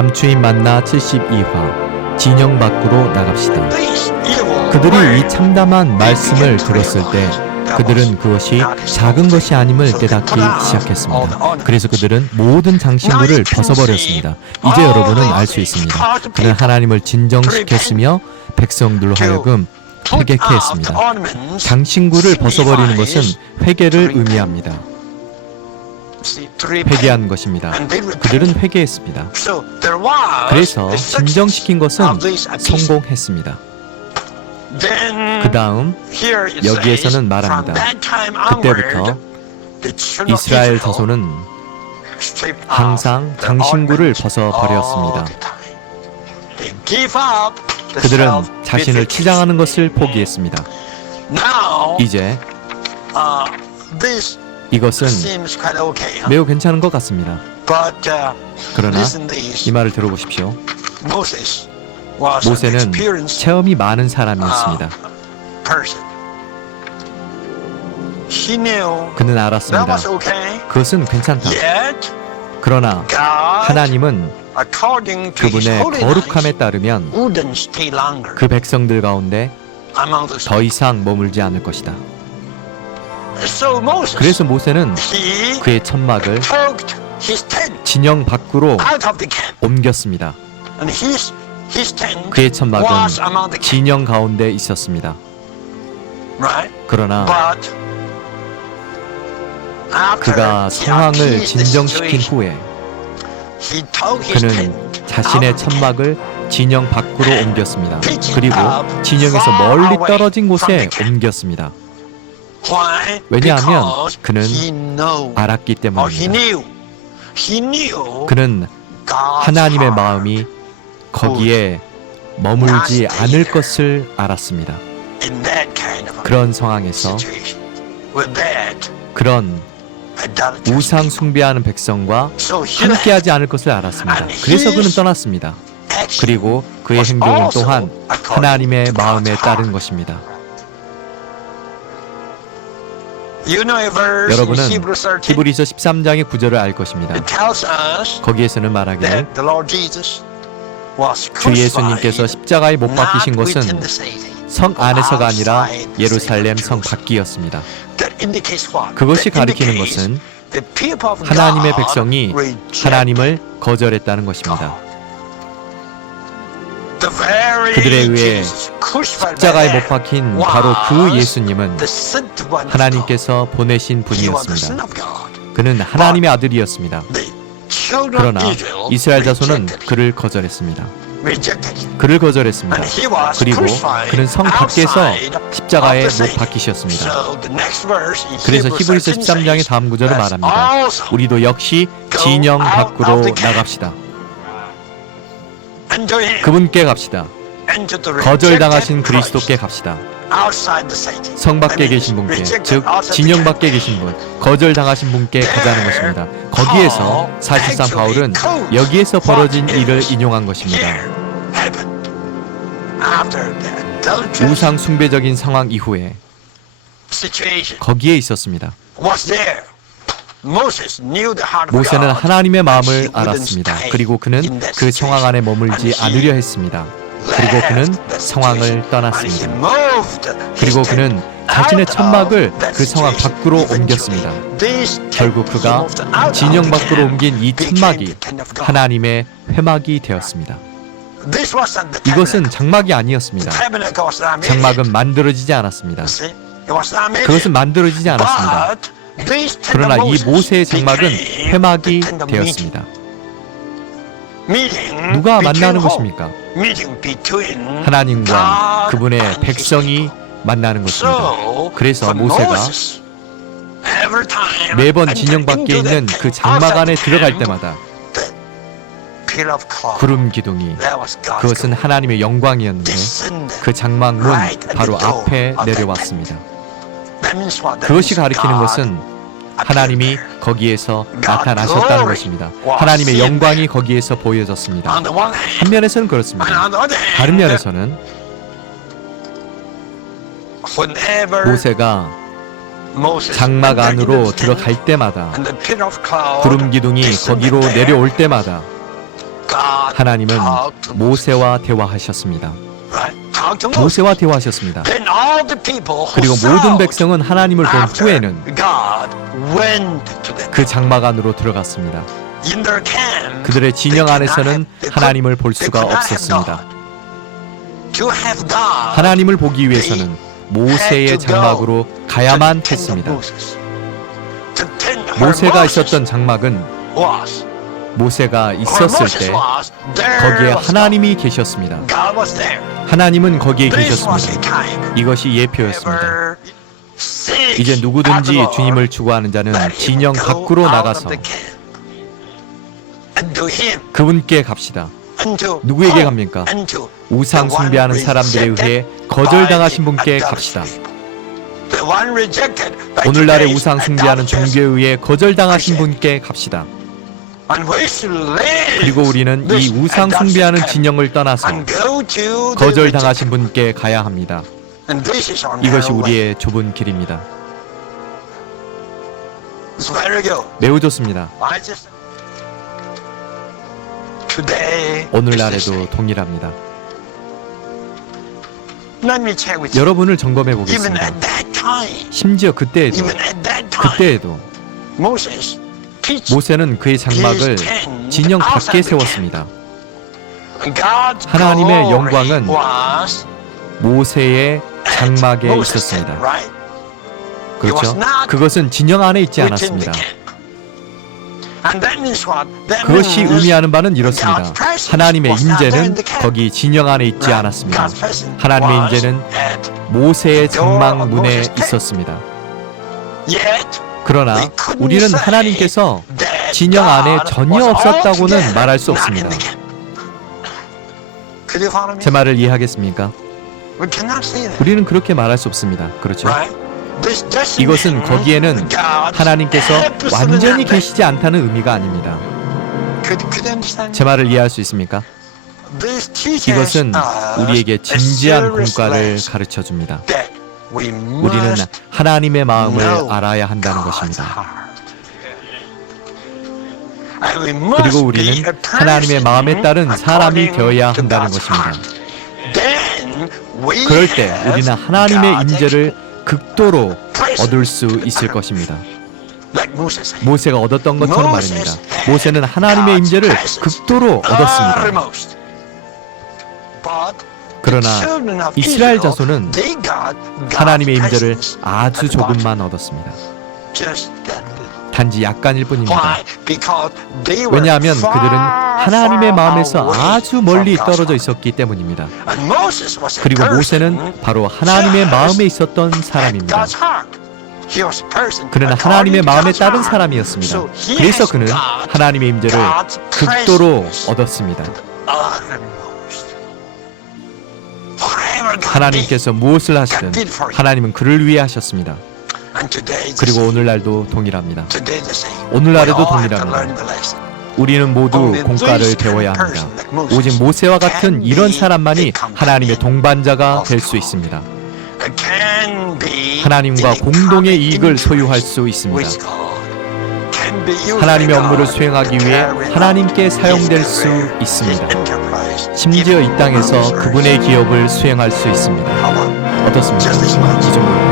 감추인 만나 72화 진영 밖으로 나갑시다. 그들이 이 참담한 말씀을 들었을 때 그들은 그것이 작은 것이 아님을 깨닫기 시작했습니다. 그래서 그들은 모든 장신구를 벗어버렸습니다. 이제 여러분은 알 수 있습니다. 그는 하나님을 진정시켰으며 백성들로 하여금 회개케 했습니다. 장신구를 벗어버리는 것은 회개를 의미합니다. 회개한 것입니다. 그들은 회개했습니다. 그래서 진정시킨 것은 성공했습니다. 그 다음 여기에서는 말합니다. 그때부터 이스라엘 자손은 항상 장신구를 벗어버렸습니다. 그들은 자신을 치장하는 것을 포기했습니다. 이제 이것은 매우 괜찮은 것 같습니다. 그러나 이 말을 들어보십시오. 모세는 체험이 많은 사람이었습니다. 그는 알았습니다. 그것은 괜찮다. 그러나 하나님은 그분의 거룩함에 따르면 그 백성들 가운데 더 이상 머물지 않을 것이다. 그래서 모세는 그의 천막을 진영 밖으로 옮겼습니다. 그의 천막은 진영 가운데 있었습니다. 그러나 그가 상황을 진정시킨 후에 그는 자신의 천막을 진영 밖으로 옮겼습니다. 그리고 진영에서 멀리 떨어진 곳에 옮겼습니다. 왜냐하면 그는 알았기 때문입니다. 그는 하나님의 마음이 거기에 머물지 않을 것을 알았습니다. 그런 상황에서 그런 우상 숭배하는 백성과 함께하지 않을 것을 알았습니다. 그래서 그는 떠났습니다. 그리고 그의 행동은 또한 하나님의 마음에 따른 것입니다. 여러분은 히브리서 13장의 구절을 알 것입니다. 거기에서는 말하기를 주 예수님께서 십자가에 못 박히신 것은 성 안에서가 아니라 예루살렘 성 밖이었습니다. 그것이 가리키는 것은 하나님의 백성이 하나님을 거절했다는 것입니다. 그들에 의해 십자가에 못 박힌 바로 그 예수님은 하나님께서 보내신 분이었습니다. 그는 하나님의 아들이었습니다. 그러나 이스라엘 자손은 그를 거절했습니다. 그리고 그는 성 밖에서 십자가에 못 박히셨습니다. 그래서 히브리서 13장의 다음 구절을 말합니다. 우리도 역시 진영 밖으로 나갑시다. 그분께 갑시다. 거절당하신 그리스도께 갑시다. 성 밖에 계신 분께, 즉 진영 밖에 계신 분, 거절당하신 분께 가자는 것입니다. 거기에서 사실상 바울은 여기에서 벌어진 일을 인용한 것입니다. 우상 숭배적인 상황 이후에 거기에 있었습니다. 모세는 하나님의 마음을 알았습니다. 그리고 그는 그 상황 안에 머물지 않으려 했습니다. 그리고 그는 상황을 떠났습니다. 그리고 그는 자신의 천막을 그 상황 밖으로 옮겼습니다. 결국 그가 진영 밖으로 옮긴 이 천막이 하나님의 회막이 되었습니다. 이것은 장막이 아니었습니다. 장막은 만들어지지 않았습니다. 그것은 만들어지지 않았습니다. 그러나 이 모세의 장막은 회막이 되었습니다. 누가 만나는 것입니까? 하나님과 그분의 백성이 만나는 것입니다. 그래서 모세가 매번 진영 밖에 있는 그 장막 안에 들어갈 때마다 구름 기둥이, 그것은 하나님의 영광이었는데 그 장막 문 바로 앞에 내려왔습니다. 그것이 가리키는 것은 하나님이 거기에서 나타나셨다는 것입니다. 하나님의 영광이 거기에서 보여졌습니다. 한 면에서는 그렇습니다. 다른 면에서는 모세가 장막 안으로 들어갈 때마다, 구름 기둥이 거기로 내려올 때마다 하나님은 모세와 대화하셨습니다. 모세와 대화하셨습니다. 그리고 모든 백성은 하나님을 본 후에는 그 장막 안으로 들어갔습니다. 그들의 진영 안에서는 하나님을 볼 수가 없었습니다. 하나님을 보기 위해서는 모세의 장막으로 가야만 했습니다. 모세가 있었던 장막은 모세가 있었을 때 거기에 하나님이 계셨습니다. 하나님은 거기에 계셨습니다. 이것이 예표였습니다. 이제 누구든지 주님을 추구하는 자는 진영 밖으로 나가서 그분께 갑시다. 누구에게 갑니까? 우상 숭배하는 사람들에 의해 거절당하신 분께 갑시다. 오늘날의 우상 숭배하는 종교에 의해 거절당하신 분께 갑시다. 그리고 우리는 이 우상 숭배하는 진영을 떠나서 거절당하신 분께 가야 합니다. 이것이 우리의 좁은 길입니다. 매우 좋습니다. 오늘날에도 동일합니다. 여러분을 점검해 보겠습니다. 심지어 그때에도 모세는 그의 장막을 진영 밖에 세웠습니다. 하나님의 영광은 모세의 장막에 있었습니다. 그렇죠? 그것은 진영 안에 있지 않았습니다. 그것이 의미하는 바는 이렇습니다. 하나님의 임재는 거기 진영 안에 있지 않았습니다. 하나님의 임재는 모세의 장막 문에 있었습니다. 그러나 우리는 하나님께서 진영 안에 전혀 없었다고는 말할 수 없습니다. 제 말을 이해하겠습니까? 우리는 그렇게 말할 수 없습니다. 그렇죠? 이것은 거기에는 하나님께서 완전히 계시지 않다는 의미가 아닙니다. 제 말을 이해할 수 있습니까? 이것은 우리에게 진지한 공과를 가르쳐 줍니다. 우리는 하나님의 마음을 알아야 한다는 것입니다. 그리고 우리는 하나님의 마음에 따른 사람이 되어야 한다는 것입니다. 그럴 때 우리는 하나님의 임재를 극도로 얻을 수 있을 것입니다. 모세가 얻었던 것처럼 말입니다. 모세는 하나님의 임재를 극도로 얻었습니다. 그러나 이스라엘 자손은 하나님의 임재를 아주 조금만 얻었습니다. 단지 약간일 뿐입니다. 왜냐하면 그들은 하나님의 마음에서 아주 멀리 떨어져 있었기 때문입니다. 그리고 모세는 바로 하나님의 마음에 있었던 사람입니다. 그는 하나님의 마음에 따른 사람이었습니다. 그래서 그는 하나님의 임재를 극도로 얻었습니다. 하나님께서 무엇을 하시든 하나님은 그를 위해 하셨습니다. 그리고 오늘날도 동일합니다. 오늘날에도 동일합니다. 우리는 모두 공과를 배워야 합니다. 오직 모세와 같은 이런 사람만이 하나님의 동반자가 될 수 있습니다. 하나님과 공동의 이익을 소유할 수 있습니다. 하나님의 업무를 수행하기 위해 하나님께 사용될 수 있습니다. 심지어 이 땅에서 그분의 기업을 수행할 수 있습니다. 어떻습니까? 이 정도입니다.